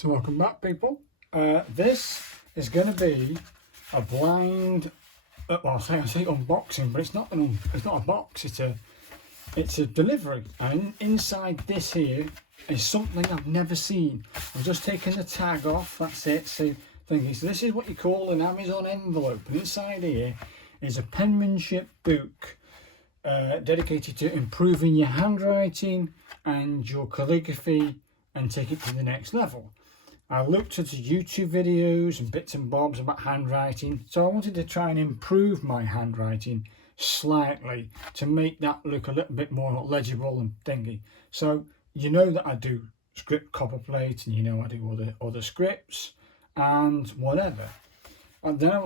So welcome back, people. This is going to be a blind, well, I say unboxing, but it's not a box. It's a delivery, and inside this here is something I've never seen. I'm just taking the tag off. That's it. So this is what you call an Amazon envelope, and inside here is a penmanship book dedicated to improving your handwriting and your calligraphy and take it to the next level. I looked at YouTube videos and bits and bobs about handwriting, so I wanted to try and improve my handwriting slightly to make that look a little bit more legible and thingy. So you know that I do script copperplate, and you know I do other scripts and whatever. And then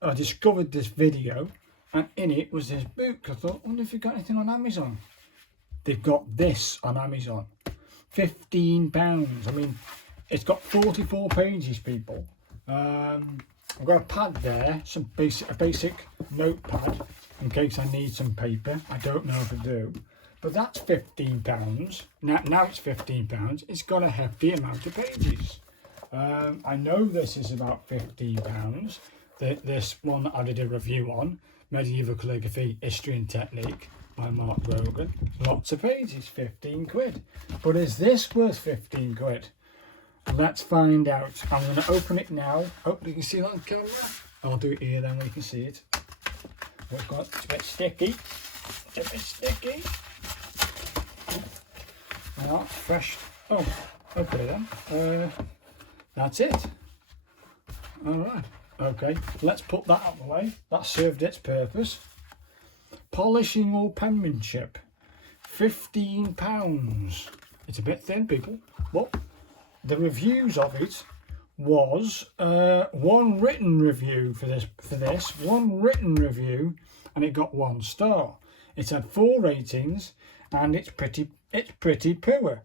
I discovered this video, and in it was this book. I thought, I wonder if you've got anything on Amazon. They've got this on Amazon. £15. I mean, it's got 44 pages, people. I've got a pad there, a basic notepad in case I need some paper. I don't know if I do, but that's £15. Now it's £15. It's got a hefty amount of pages. I know this is about £15. This one that I did a review on, Medieval Calligraphy, History and Technique by Mark Rogan. Lots of pages, 15 quid. But is this worth 15 quid? Let's find out. I'm going to open it now. Hopefully you can see it on camera. I'll do it here then where you can see it. It's a bit sticky. It's a bit sticky. Now, fresh. Oh, okay then. That's it. Alright. Okay, let's put that out of the way. That served its purpose. Polishing all penmanship. £15. It's a bit thin, people. But the reviews of it was one written review for this, one written review, and it got 1 star. It had 4 ratings, and it's pretty poor.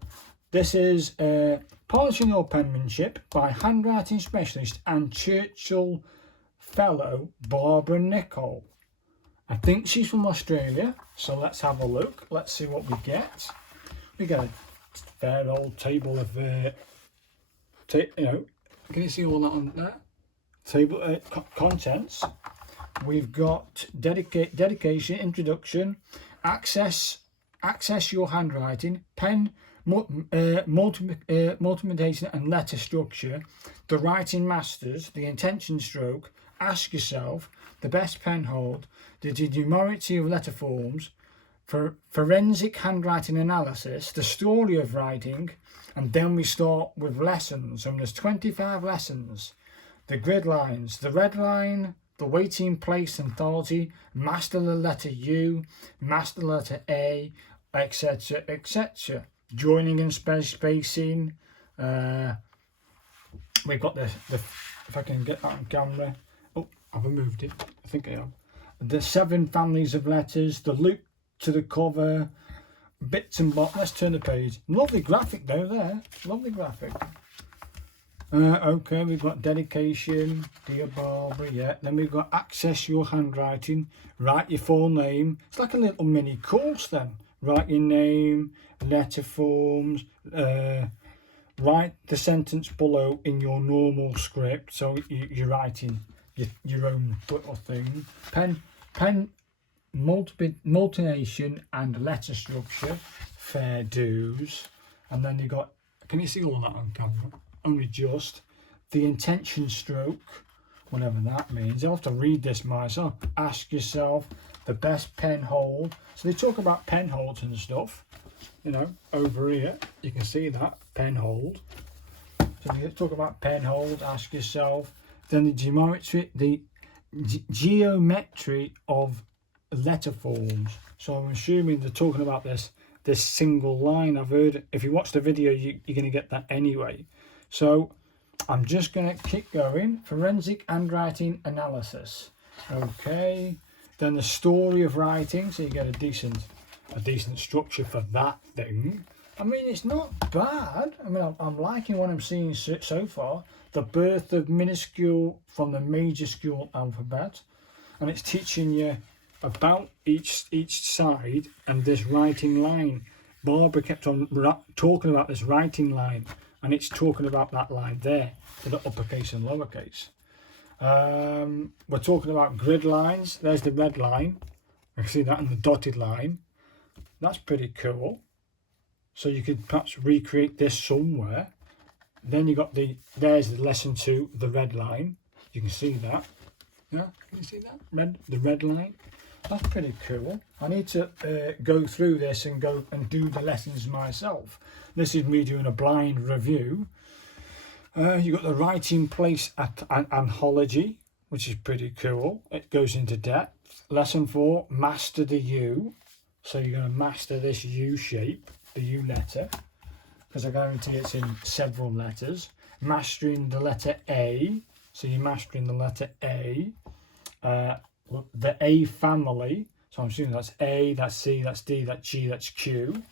This is Polishing All Penmanship by handwriting specialist and Churchill fellow Barbara Nicol. I think she's from Australia, so let's have a look. Let's see what we get. We get a fair old table of, can you see all that on there? Table contents. We've got dedication, introduction, access your handwriting, pen, multiplication and letter structure, the writing masters, the intention stroke, ask yourself, the best pen hold, the degenerity of letter forms, for forensic handwriting analysis, the story of writing, and then we start with lessons. And there's 25 lessons. The grid lines, the red line, the waiting place and authority, master the letter U, master the letter A, etc., etc. Joining and spacing. We've got the if I can get that on camera. Oh, I've removed it. I think I have. The 7 families of letters, the loop to the cover, bits and bobs. Let's turn the page. Lovely graphic though there. Lovely graphic. Okay, we've got dedication, dear Barbara, yeah. Then we've got access your handwriting, write your full name. It's like a little mini course then. Write your name, letter forms, write the sentence below in your normal script. So you're writing your own little thing. Pen multiplication and letter structure, fair dues. And then you got, can you see all that on camera? Only just. The intention stroke, whatever that means. I'll have to read this myself. Ask yourself, the best pen hold. So they talk about pen holds and stuff. You know, over here, you can see that, pen hold. So they talk about pen hold, ask yourself. Then the geometry of letter forms. So I'm assuming they're talking about this single line. I've heard, if you watch the video, you're going to get that anyway. So I'm just going to keep going. Forensic handwriting analysis. Okay. Then the story of writing. So you get a decent structure for that thing. I mean, it's not bad. I mean, I'm liking what I'm seeing so far. The birth of minuscule from the major school alphabet. And it's teaching you about each side and this writing line. Barbara kept on talking about this writing line. and it's talking about that line there for the uppercase and lowercase. We're talking about grid lines. There's the red line. I can see that, and the dotted line. That's pretty cool. So you could perhaps recreate this somewhere. Then you got there's the lesson 2, the red line. You can see that. Yeah, can you see that? The red line. That's pretty cool. I need to go through this and go and do the lessons myself. This is me doing a blind review. You got the writing place at anthology, which is pretty cool. It goes into depth. Lesson 4, master the U. So you're going to master this U shape, the U letter, because I guarantee it's in several letters. Mastering the letter A. So you're mastering the letter A. The A family. So I'm assuming that's A, that's C, that's D, that's G, that's Q.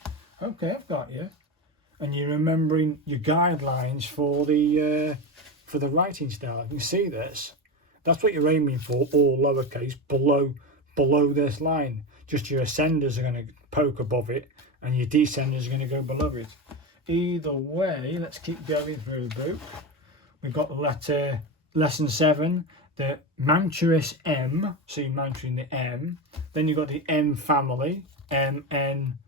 Okay, I've got you. And you're remembering your guidelines for the writing style. You can see this. That's what you're aiming for, all lowercase, below this line. Just your ascenders are going to poke above it, and your descenders are going to go below it. Either way, let's keep going through the book. We've got the lesson 7, the Manturis M, so you're mantering the M. Then you've got the M family, M, N,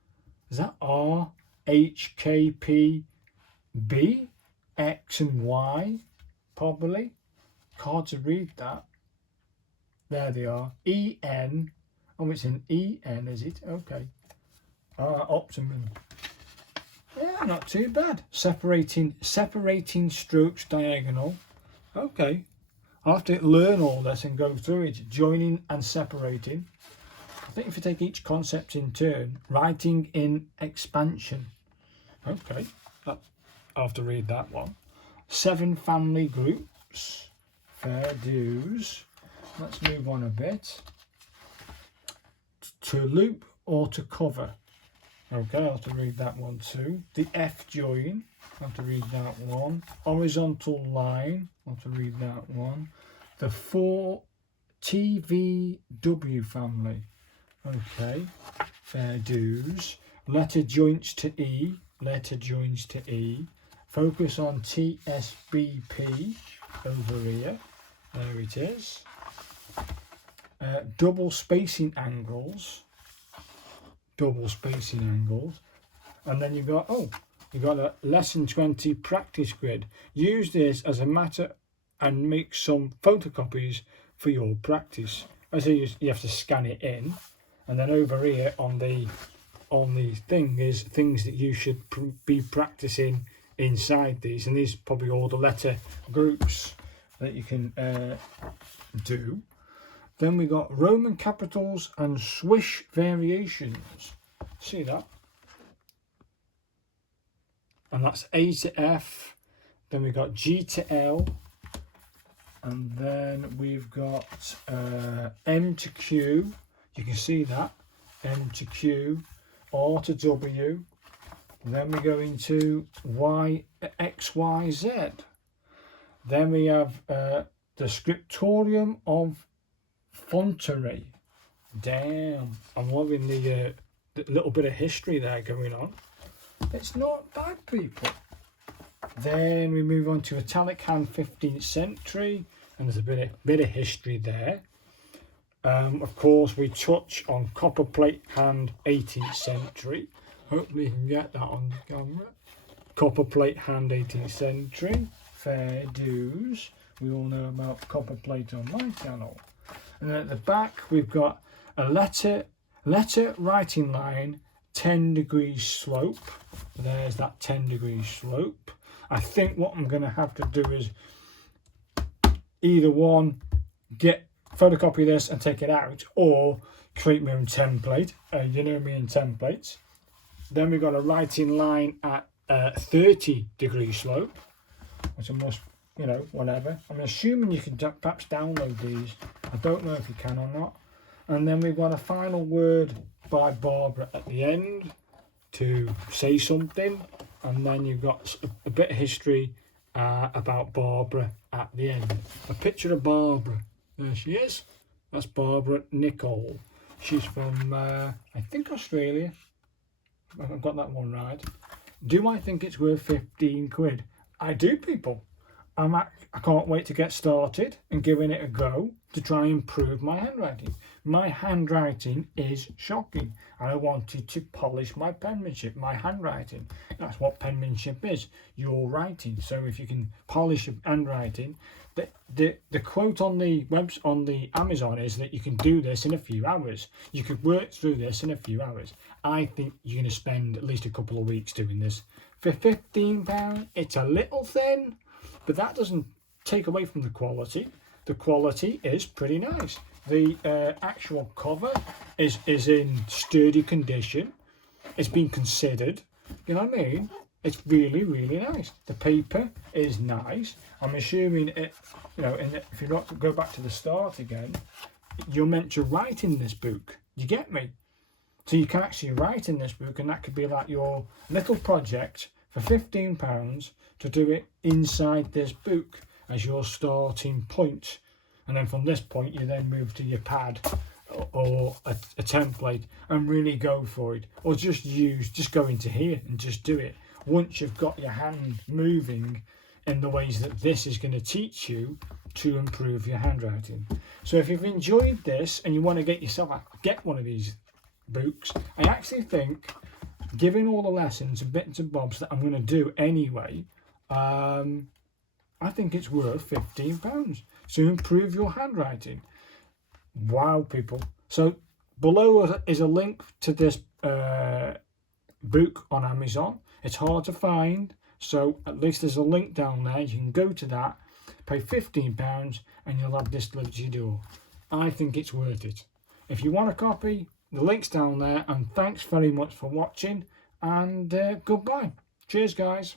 is that R, H, K, P, B, X and Y, probably. Hard to read that. There they are. E, N, oh, it's an E, N, is it? Okay. Optimum. Yeah, not too bad. Separating strokes diagonal. Okay. I'll have to learn all this and go through it. Joining and separating. I think if you take each concept in turn. Writing in expansion. Okay. I'll have to read that one. 7 family groups. Fair dues. Let's move on a bit. To loop or to cover. Okay, I'll have to read that one too. The F join. I'll have to read that one. Horizontal line. I'll have to read that one. The 4 TVW family. Okay, fair dues. Letter joints to E. Letter joins to E. Focus on TSBP over here. There it is. Double spacing angles. Double spacing angles. And then you've got a lesson 20 practice grid. Use this as a matter and make some photocopies for your practice. As you have to scan it in, and then over here on the thing is things that you should be practicing inside these, and these are probably all the letter groups that you can do. Then we got Roman capitals and swish variations. See that? And that's A to F. Then we got G to L. And then we've got M to Q. You can see that. M to Q. R to W. Then we go into Y, X, Y, Z. Then we have the scriptorium of Fonterey. Damn, I'm loving the little bit of history there going on. It's not bad, people. Then we move on to italic hand 15th century, and there's a bit of history there. Of course, we touch on copper plate hand 18th century. Hopefully you can get that on the camera. Copper plate hand 18th century. Fair dues. We all know about copper plate on my channel. And then at the back we've got a letter writing line 10 degrees slope. There's that 10 degrees slope. I think what I'm going to have to do is either one, photocopy this and take it out, or create my own template. You know me in templates. Then we've got a writing line at 30 degree slope, which I must, whatever. I'm assuming you can perhaps download these. I don't know if you can or not. And then we've got a final word by Barbara at the end to say something. And then you've got a bit of history about Barbara at the end. A picture of Barbara. There she is. That's Barbara Nicole. She's from, I think, Australia. I've got that one right. Do I think it's worth 15 quid? I do, people. I can't wait to get started and giving it a go to try and improve my handwriting. My handwriting is shocking, and I wanted to polish my penmanship, my handwriting. That's what penmanship is, your writing. So if you can polish your handwriting, the quote on the on the Amazon is that you can do this in a few hours. You could work through this in a few hours. I think you're going to spend at least a couple of weeks doing this. For £15, it's a little thin, but that doesn't take away from the quality. The quality is pretty nice. The actual cover is in sturdy condition. It's been considered. You know what I mean? It's really, really nice. The paper is nice. I'm assuming it, you know, if you go back to the start again, you're meant to write in this book. You get me? So you can actually write in this book, and that could be like your little project for £15 to do it inside this book as your starting point. And then from this point, you then move to your pad or a template and really go for it. Or just go into here and just do it. Once you've got your hand moving in the ways that this is going to teach you to improve your handwriting. So if you've enjoyed this and you want to get one of these books, I actually think, given all the lessons and bits and bobs that I'm going to do anyway, I think it's worth £15 to improve your handwriting. Wow, people. So below is a link to this book on Amazon. It's hard to find, so at least there's a link down there. You can go to that, pay £15, and you'll have this delivered to your door. I think it's worth it. If you want a copy, the link's down there, and thanks very much for watching, and goodbye. Cheers, guys.